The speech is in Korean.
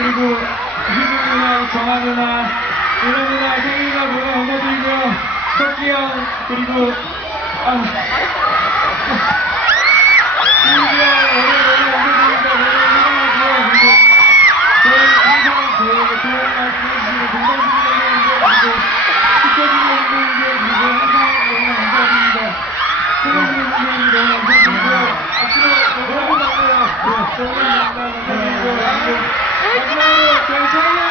그리고 희준 누나, 정한 누나, 은하 누나, 생일 누나 모두 감사드리고요. 석기 형, 그리고 희준이 형 오늘 너무 감사드립니다. 너무 사랑하고요. 그리고 저희 항상 저희에게 좋은 말씀 해주시고 동방신기님들 그리고 지켜주는 분들 그리고 항상 너무 감사드립니다. 생각해주는 분들 너무 감사드리고요. 앞으로 너무 감사해요. 너무 감사드리고요. 마지막으로 저희 촬영